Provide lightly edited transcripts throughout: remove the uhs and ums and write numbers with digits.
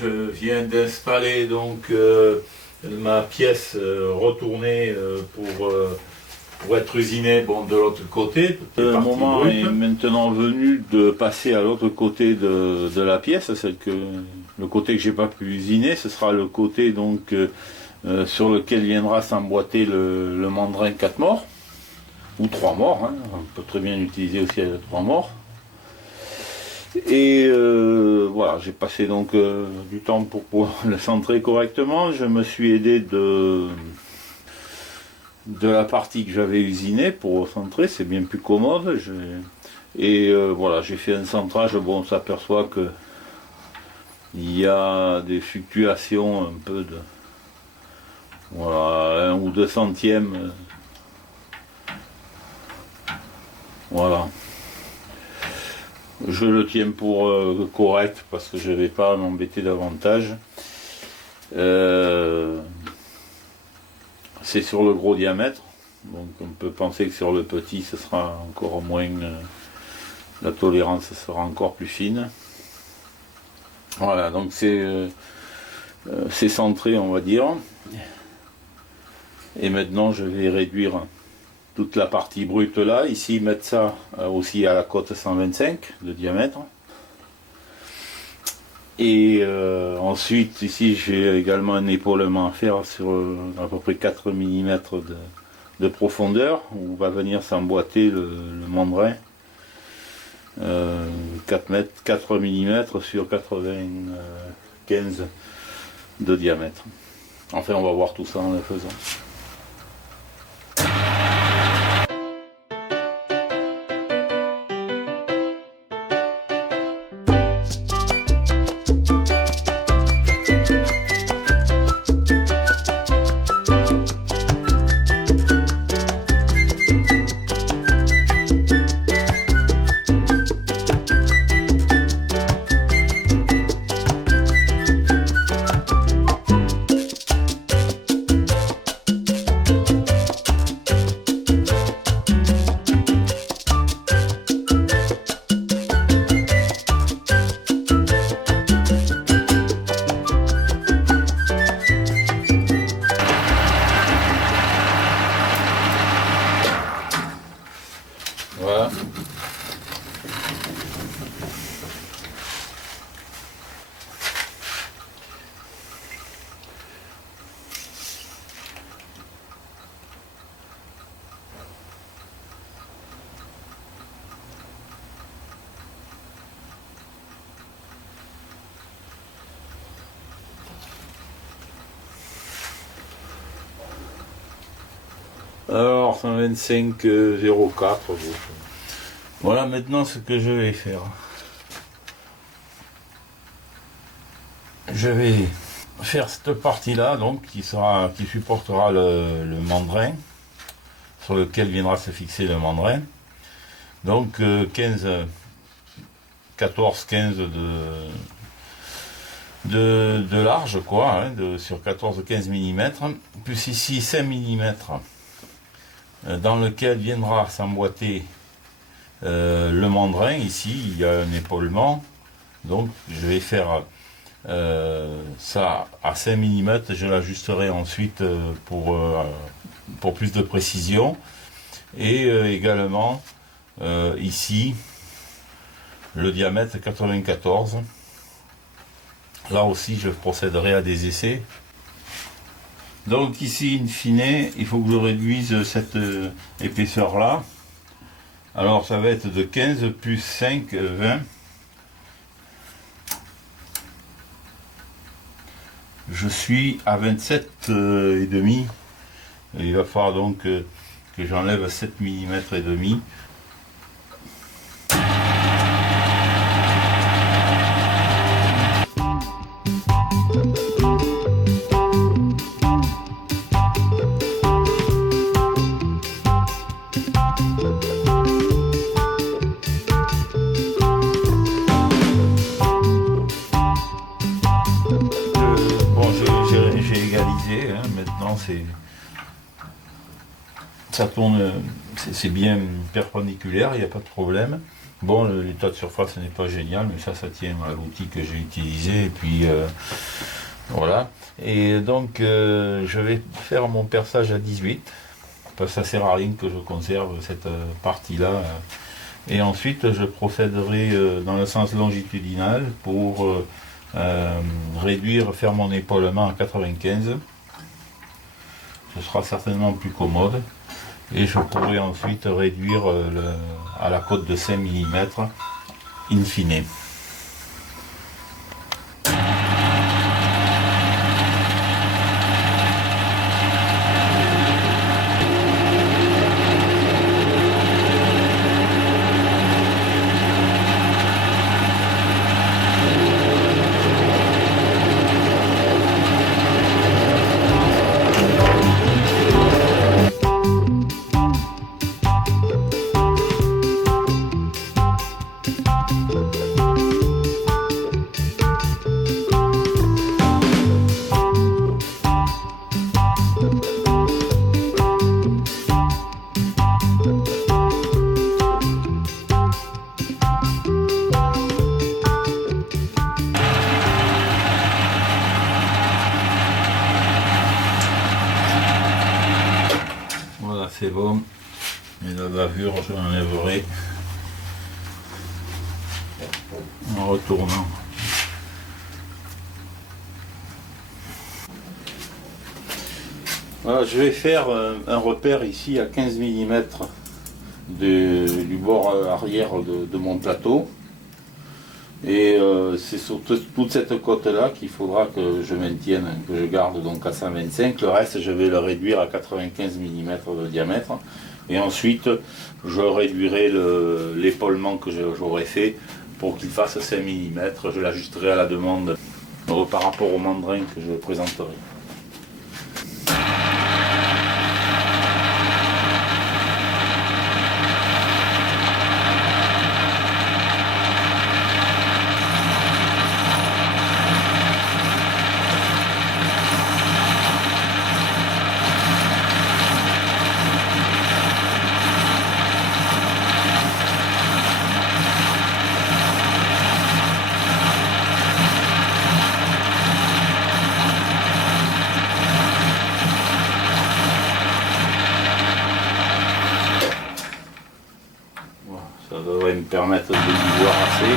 je viens d'installer donc ma pièce retournée pour être usinée de l'autre côté. Le moment est maintenant venu de passer à l'autre côté de la pièce, le côté que j'ai pas pu usiner, ce sera le côté donc sur lequel viendra s'emboîter le mandrin 4 morts, ou 3 morts, hein. On peut très bien utiliser aussi 3 morts. Et voilà, j'ai passé donc du temps pour pouvoir le centrer correctement. Je me suis aidé de la partie que j'avais usinée pour centrer, c'est bien plus commode. Voilà, j'ai fait un centrage. Bon, on s'aperçoit que il y a des fluctuations un peu de voilà, 1 ou 2 centièmes. Voilà. Je le tiens pour correct parce que je ne vais pas m'embêter davantage. C'est sur le gros diamètre, donc on peut penser que sur le petit ce sera encore moins, la tolérance sera encore plus fine. Voilà, donc c'est centré, on va dire. Et maintenant je vais réduire toute la partie brute là, ici mettre ça aussi à la cote 125 de diamètre. Et ensuite ici j'ai également un épaulement à faire sur à peu près 4 mm de profondeur où va venir s'emboîter le mandrin. 4 mm sur 95 de diamètre. Enfin on va voir tout ça en le faisant. Voilà. Alors 125,04. Voilà maintenant ce que je vais faire. Je vais faire cette partie là donc qui supportera le mandrin sur lequel viendra se fixer le mandrin. Donc 14-15 de large quoi, hein, sur 14-15 mm, plus ici 5 mm dans lequel viendra s'emboîter le mandrin. Ici il y a un épaulement, donc je vais faire ça à 5 mm, je l'ajusterai ensuite pour plus de précision. Et également ici le diamètre 94. Là aussi je procéderai à des essais. Donc ici in fine il faut que je réduise cette épaisseur là. Alors ça va être de 15 plus 5, 20. Je suis à 27 et demi. Il va falloir donc que j'enlève 7 mm et demi. Maintenant ça tourne, c'est bien perpendiculaire, il n'y a pas de problème. Bon, l'état de surface n'est pas génial, mais ça tient à l'outil que j'ai utilisé. Et puis voilà. Et donc je vais faire mon perçage à 18, parce que ça sert à rien que je conserve cette partie-là. Et ensuite, je procéderai dans le sens longitudinal pour faire mon épaulement à 95. Ce sera certainement plus commode. Et je pourrai ensuite réduire à la cote de 5 mm in fine. Voilà, c'est bon. Et la bavure, je l'enlèverai en retournant. Voilà, je vais faire un repère ici à 15 mm du bord arrière de mon plateau. Et c'est sur toute cette côte-là qu'il faudra que je maintienne, que je garde donc à 125. Le reste, je vais le réduire à 95 mm de diamètre. Et ensuite, je réduirai l'épaulement que j'aurai fait pour qu'il fasse 5 mm. Je l'ajusterai à la demande par rapport au mandrin que je présenterai. Ça devrait me permettre de y voir assez.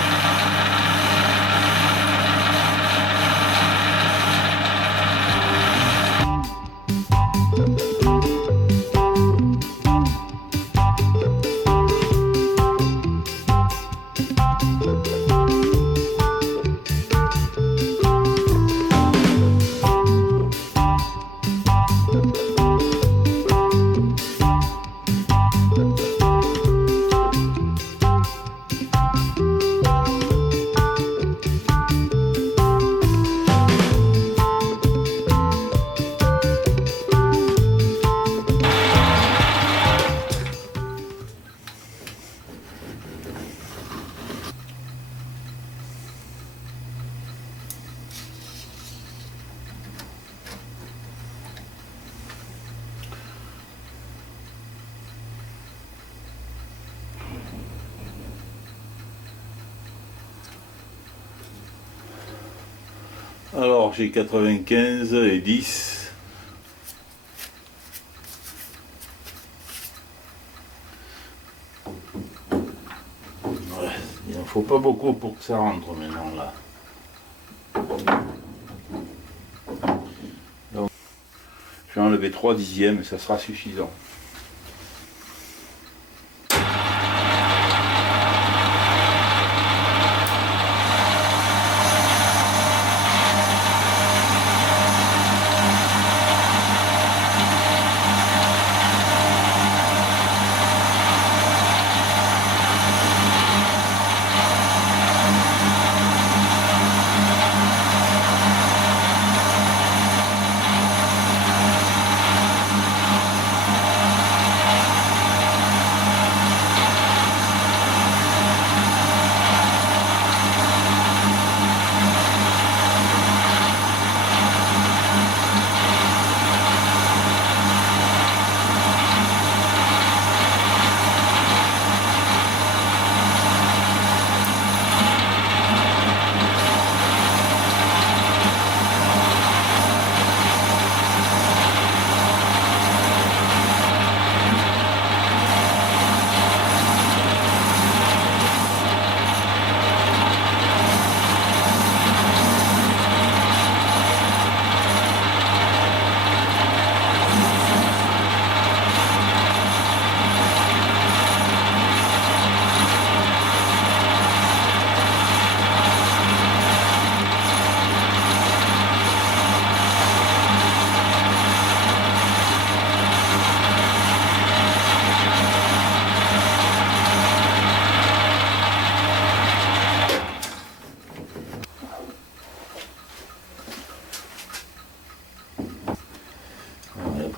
Alors j'ai 95 et 10. Ouais, il n'en faut pas beaucoup pour que ça rentre maintenant là. Donc, je vais enlever 3 dixièmes et ça sera suffisant.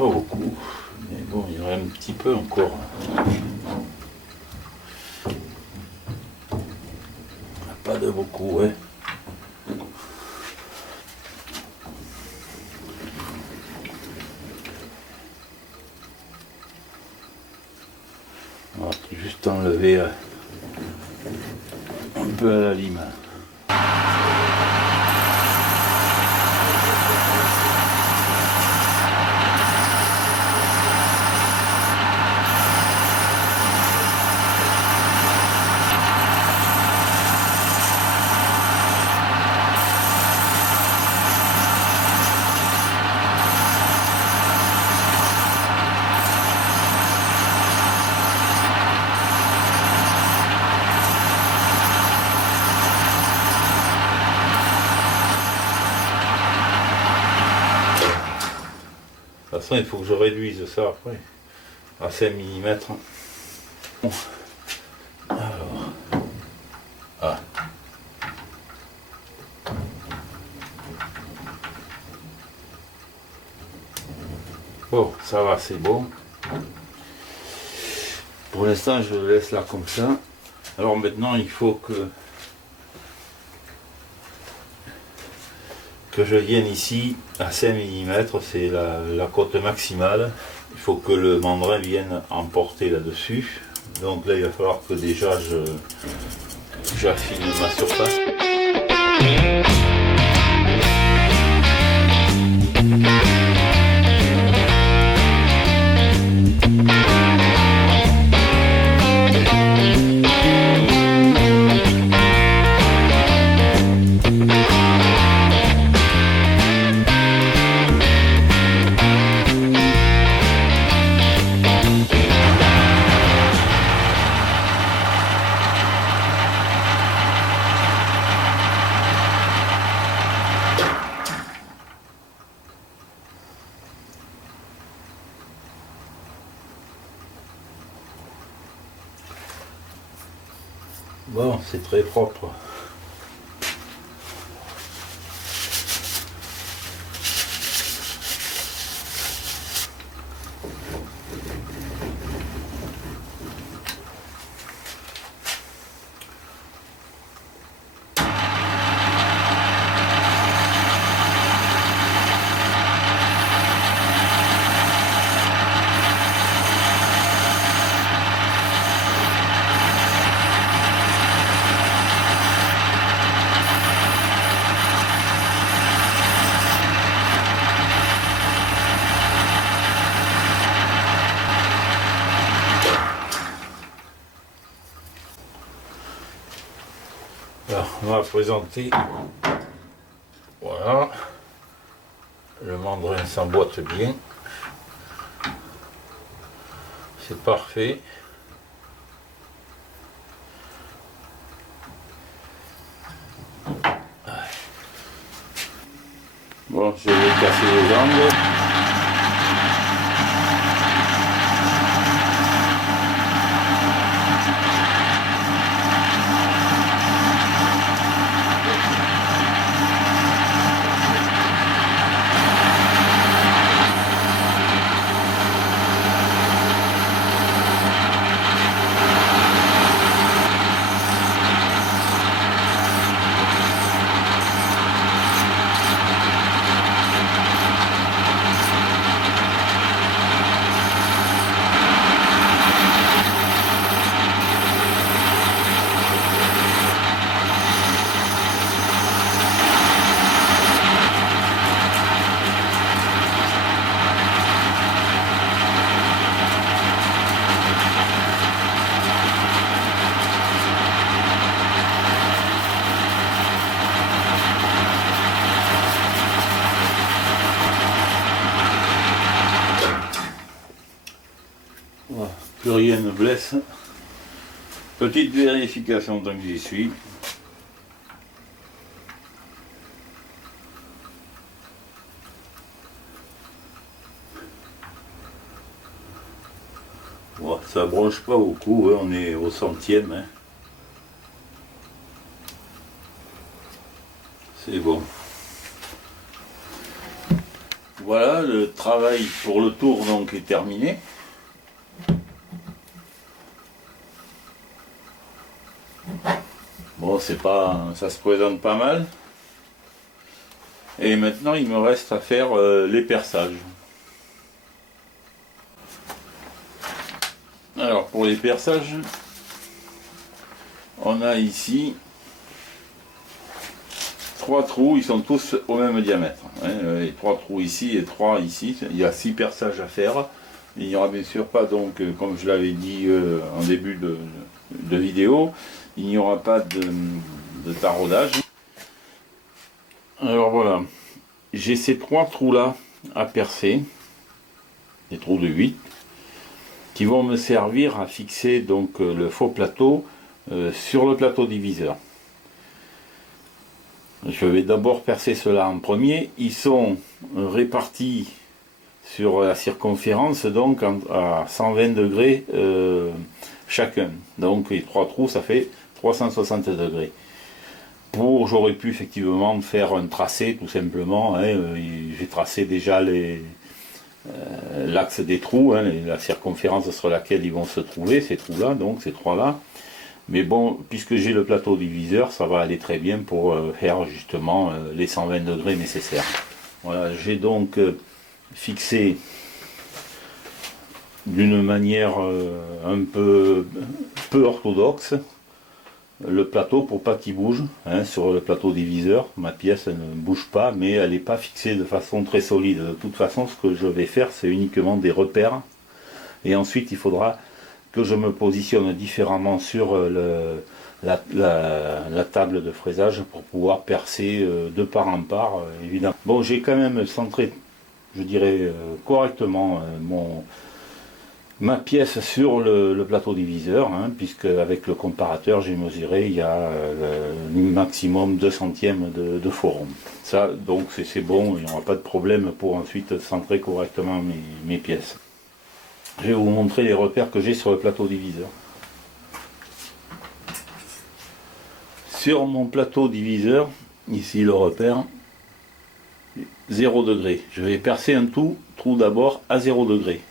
pas beaucoup, mais bon, il y aurait un petit peu encore. Pas de beaucoup, ouais. On va juste enlever un peu à la lime. De toute façon, il faut que je réduise ça après à 5 mm. Alors, ah. Bon, ça va, c'est bon. Pour l'instant, je le laisse là comme ça. Alors maintenant, il faut que je vienne ici à 5 mm, c'est la cote maximale. Il faut que le mandrin vienne emporter là-dessus. Donc là, il va falloir que déjà j'affine ma surface. Bon, c'est très propre. Alors, on va présenter. Voilà. Le mandrin s'emboîte bien. C'est parfait. Bon, je vais casser les angles. Plus rien ne blesse. Petite vérification tant que j'y suis. Bon, ça bronche pas beaucoup, hein, on est au centième. Hein. C'est bon. Voilà, le travail pour le tour donc est terminé. Bon, ça se présente pas mal. Et maintenant, il me reste à faire les perçages. Alors, pour les perçages, on a ici 3 trous, ils sont tous au même diamètre. Les 3 trous ici et 3 ici. Il y a 6 perçages à faire. Il n'y aura bien sûr pas, donc, comme je l'avais dit en début de vidéo, il n'y aura pas de taraudage. Alors voilà, j'ai ces 3 trous là à percer, des trous de 8, qui vont me servir à fixer donc le faux plateau sur le plateau diviseur. Je vais d'abord percer cela en premier. Ils sont répartis sur la circonférence, donc à 120 degrés chacun. Donc les 3 trous, ça fait 360 degrés. J'aurais pu effectivement faire un tracé tout simplement. J'ai tracé déjà l'axe des trous, la circonférence sur laquelle ils vont se trouver, ces trous-là, donc ces 3-là. Mais bon, puisque j'ai le plateau diviseur, ça va aller très bien pour faire justement les 120 degrés nécessaires. Voilà, j'ai donc fixé d'une manière un peu orthodoxe le plateau pour pas qu'il bouge. Sur le plateau diviseur, ma pièce ne bouge pas, mais elle n'est pas fixée de façon très solide. De toute façon, ce que je vais faire, c'est uniquement des repères. Et ensuite, il faudra que je me positionne différemment sur la table de fraisage pour pouvoir percer de part en part, évidemment. Bon, j'ai quand même centré, je dirais, correctement ma pièce sur le plateau diviseur, puisque avec le comparateur, j'ai mesuré, il y a maximum 2 centièmes de faux rond. Ça, donc, c'est bon, il n'y aura pas de problème pour ensuite centrer correctement mes pièces. Je vais vous montrer les repères que j'ai sur le plateau diviseur. Sur mon plateau diviseur, ici le repère, 0 degré. Je vais percer un trou d'abord à 0 degré.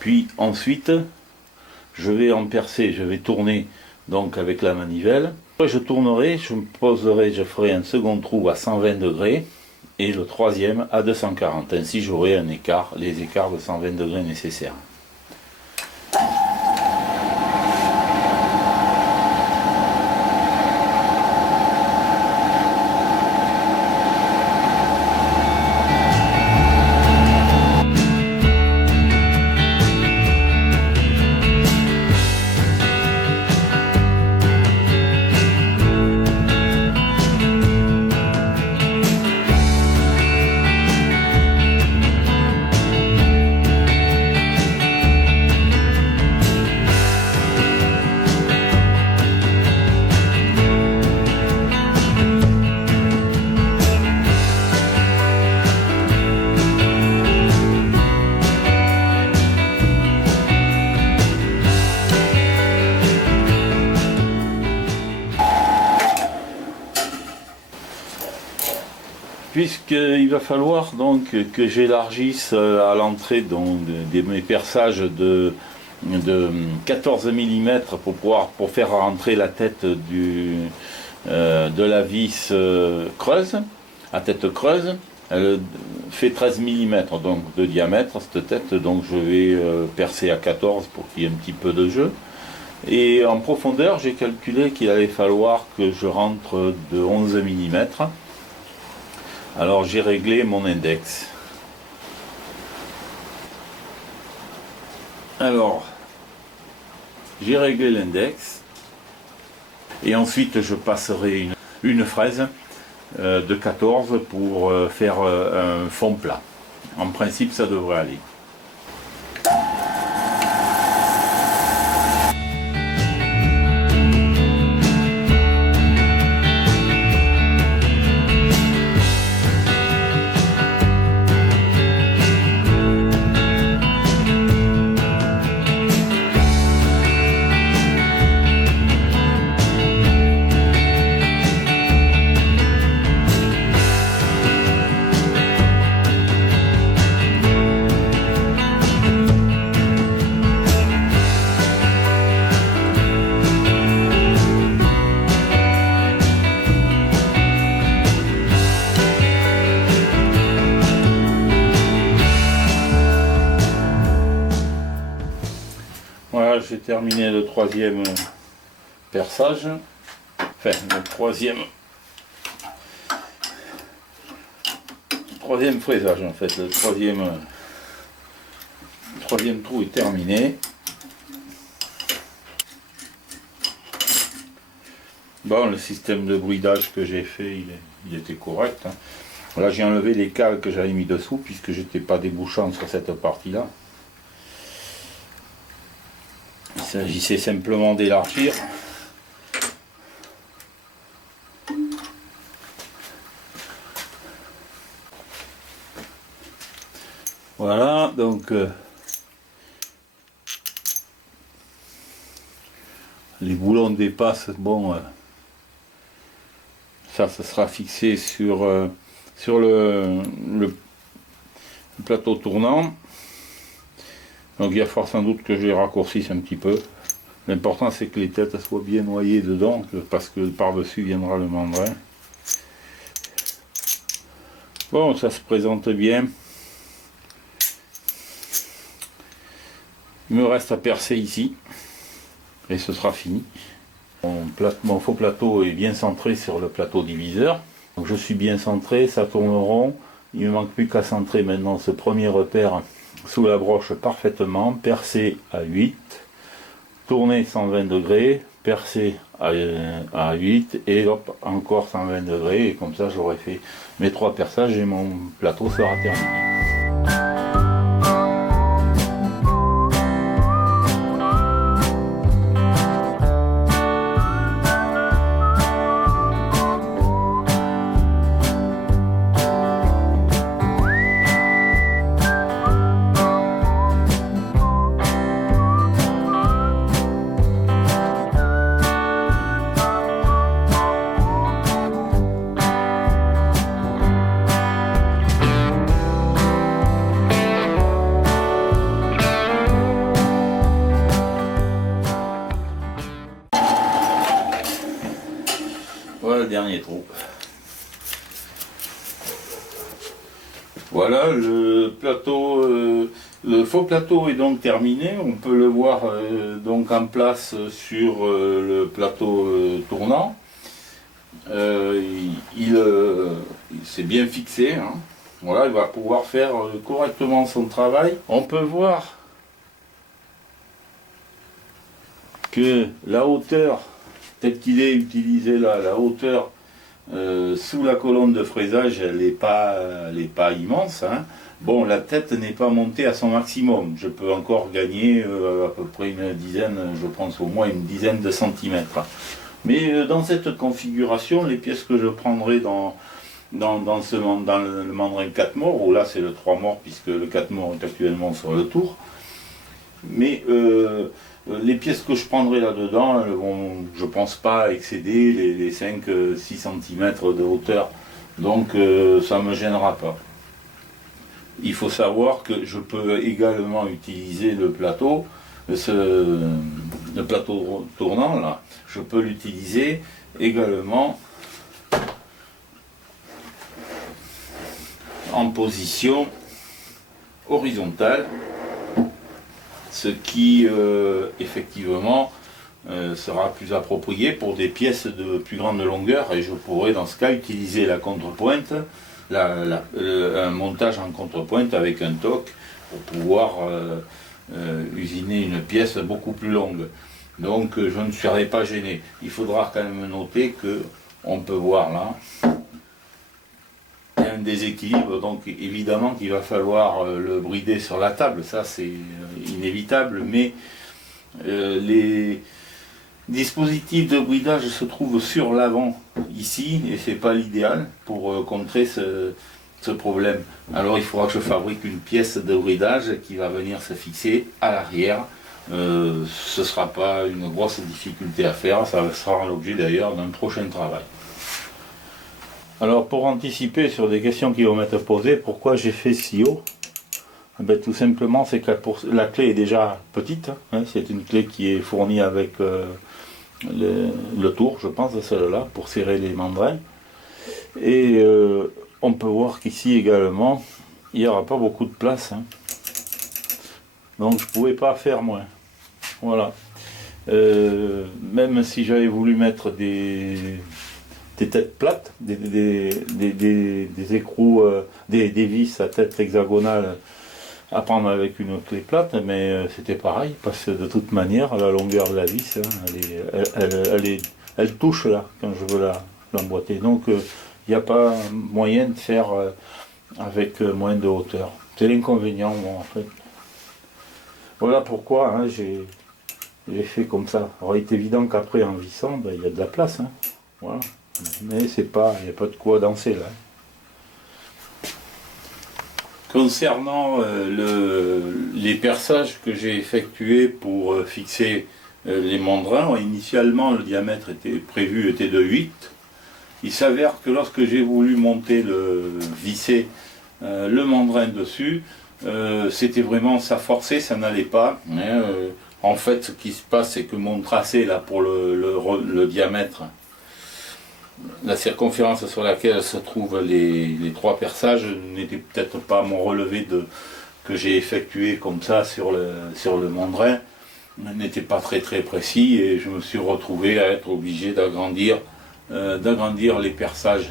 Puis ensuite, je vais en percer, je vais tourner donc avec la manivelle. Après, je tournerai, je me poserai, je ferai un second trou à 120 degrés et le troisième à 240. Ainsi, j'aurai les écarts de 120 degrés nécessaires. Puisqu'il va falloir donc que j'élargisse à l'entrée de mes perçages de 14 mm pour faire rentrer la tête de la vis creuse, à tête creuse. Elle fait 13 mm donc de diamètre cette tête, donc je vais percer à 14 pour qu'il y ait un petit peu de jeu. Et en profondeur, j'ai calculé qu'il allait falloir que je rentre de 11 mm. Alors j'ai réglé mon index. Alors, j'ai réglé l'index. Et ensuite je passerai une fraise de 14 pour faire un fond plat. En principe ça devrait aller. j'ai terminé le troisième perçage, enfin le troisième fraisage en fait, le troisième trou est terminé. Bon, le système de bridage que j'ai fait, il était correct, hein. Là j'ai enlevé les cales que j'avais mis dessous puisque j'étais pas débouchant sur cette partie là. Il s'agissait simplement d'élargir. Voilà, donc les boulons dépassent, bon, ça sera fixé sur le plateau tournant. Donc il y a fort sans doute que je les raccourcisse un petit peu. L'important c'est que les têtes soient bien noyées dedans, parce que par-dessus viendra le mandrin. Bon, ça se présente bien. Il me reste à percer ici. Et ce sera fini. Mon faux plateau est bien centré sur le plateau diviseur. Donc je suis bien centré, ça tourne rond. Il ne me manque plus qu'à centrer maintenant ce premier repère sous la broche parfaitement, percer à 8, tourner 120 degrés, percer à 8 et hop, encore 120 degrés. Et comme ça j'aurai fait mes 3 perçages et mon plateau sera terminé. Voilà le dernier trou. Voilà, le faux plateau est donc terminé. On peut le voir donc en place sur le plateau tournant. Il s'est bien fixé, hein. Voilà, il va pouvoir faire correctement son travail. On peut voir que la hauteur telle qu'il est utilisé là, la hauteur sous la colonne de fraisage, elle n'est pas immense, hein. Bon, la tête n'est pas montée à son maximum. Je peux encore gagner à peu près une dizaine, je pense au moins une dizaine de centimètres. Mais dans cette configuration, les pièces que je prendrai dans le mandrin 4 morts, où là c'est le 3 morts puisque le 4 morts est actuellement sur le tour. Mais les pièces que je prendrai là-dedans, elles vont, je pense pas excéder les 5-6 cm de hauteur. Donc ça ne me gênera pas. Il faut savoir que je peux également utiliser le plateau, le plateau tournant là, je peux l'utiliser également en position horizontale, ce qui effectivement sera plus approprié pour des pièces de plus grande longueur, et je pourrais dans ce cas utiliser la contrepointe, un montage en contrepointe avec un toc pour pouvoir usiner une pièce beaucoup plus longue. Donc je ne serai pas gêné. Il faudra quand même noter que on peut voir là un déséquilibre, donc évidemment qu'il va falloir le brider sur la table, ça c'est inévitable, mais les dispositifs de bridage se trouvent sur l'avant ici, et c'est pas l'idéal pour contrer ce problème. Alors il faudra que je fabrique une pièce de bridage qui va venir se fixer à l'arrière. Ce ne sera pas une grosse difficulté à faire, ça sera l'objet d'ailleurs d'un prochain travail. Alors pour anticiper sur des questions qui vont m'être posées, pourquoi j'ai fait si haut? Ben, tout simplement c'est que la clé est déjà petite, hein, c'est une clé qui est fournie avec le tour, je pense, de celle-là, pour serrer les mandrins. Et on peut voir qu'ici également, il n'y aura pas beaucoup de place, hein. Donc je ne pouvais pas faire moins. Voilà. Même si j'avais voulu mettre des têtes plates, des écrous, des vis à tête hexagonale à prendre avec une clé plate, mais c'était pareil, parce que de toute manière, la longueur de la vis, hein, elle touche là, quand je veux l'emboîter. Donc il n'y a pas moyen de faire avec moins de hauteur. C'est l'inconvénient, bon, en fait. Voilà pourquoi hein, j'ai fait comme ça. Alors, il est évident qu'après, en vissant, ben, il y a de la place. Hein. Voilà. Mais il n'y a pas de quoi danser là. Concernant les perçages que j'ai effectués pour fixer les mandrins, initialement le diamètre était de 8. Il s'avère que lorsque j'ai voulu visser le mandrin dessus, c'était vraiment, ça forçait, ça n'allait pas. En fait, ce qui se passe, c'est que mon tracé là pour le diamètre, la circonférence sur laquelle se trouvent les 3 perçages n'était peut-être pas mon relevé que j'ai effectué comme ça sur le mandrin, n'était pas très précis, et je me suis retrouvé à être obligé d'agrandir les perçages.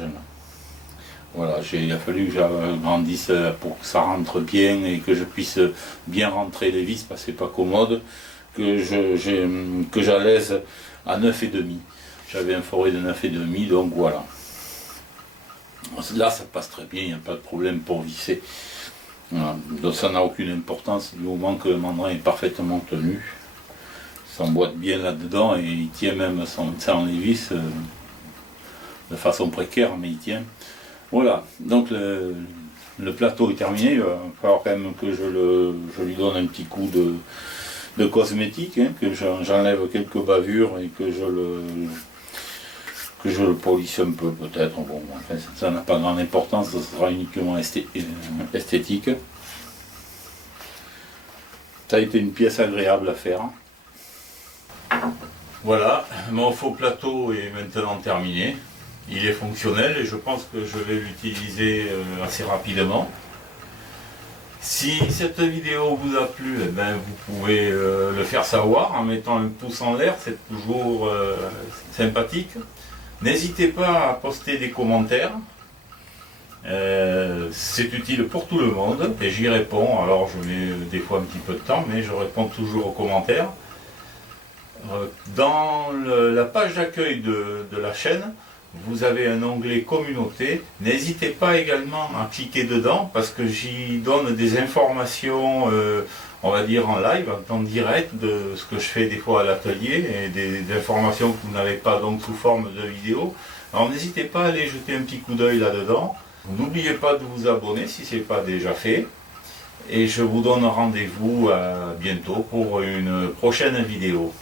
Voilà, il a fallu que j'agrandisse pour que ça rentre bien et que je puisse bien rentrer les vis, parce que c'est pas commode, que j'alaise à 9,5. J'avais un forêt de 9,5, donc voilà. Là, ça passe très bien, il n'y a pas de problème pour visser. Voilà. Donc ça n'a aucune importance du moment que le mandrin est parfaitement tenu. Il s'emboîte bien là-dedans et il tient même sans les vis, de façon précaire, mais il tient. Voilà, donc le plateau est terminé. Il va falloir quand même que je lui donne un petit coup de cosmétique, hein, que j'enlève quelques bavures et que je le polisse un peu peut-être. Bon, enfin, ça n'a pas grande importance, ça sera uniquement esthétique. Ça a été une pièce agréable à faire. Voilà, mon faux plateau est maintenant terminé. Il est fonctionnel et je pense que je vais l'utiliser assez rapidement. Si cette vidéo vous a plu, eh ben, vous pouvez le faire savoir en mettant un pouce en l'air, c'est toujours sympathique. N'hésitez pas à poster des commentaires, c'est utile pour tout le monde et j'y réponds. Alors je mets des fois un petit peu de temps, mais je réponds toujours aux commentaires. Dans la page d'accueil de la chaîne, vous avez un onglet communauté. N'hésitez pas également à cliquer dedans parce que j'y donne des informations, on va dire en live, en temps direct, de ce que je fais des fois à l'atelier et des informations que vous n'avez pas donc sous forme de vidéo. Alors n'hésitez pas à aller jeter un petit coup d'œil là-dedans. N'oubliez pas de vous abonner si ce n'est pas déjà fait. Et je vous donne rendez-vous bientôt pour une prochaine vidéo.